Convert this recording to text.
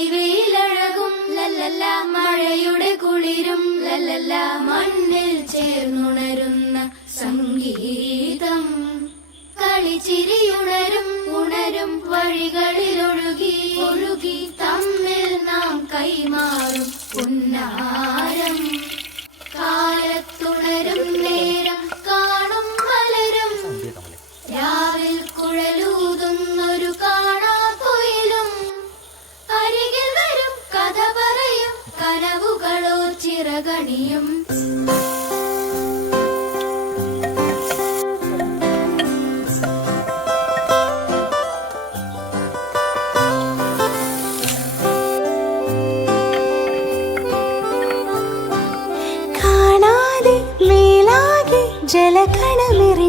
പൊടിവെയിലഴകും ലല്ലല്ല, മഴയുടെ കുളിരും ലല്ലല്ല, മണ്ണിൽ ചേർന്നുണരുന്ന സംഗീതം. കളിച്ചിരിയുണരും ഉണരും വഴികളിലൊഴുകി ഒഴുകി തമ്മിൽ നാം കൈമാറും പുന്നാരം. കാലത്തുണരും നേരം കാണും മലരും രാവിൽ കുഴലൂതുന്നൊരു കാണാപ്പൊയിലും. അരികിൽ വരും കഥ പറയും കനവുകളോ ചിറകണിയും. ജലകണമിറി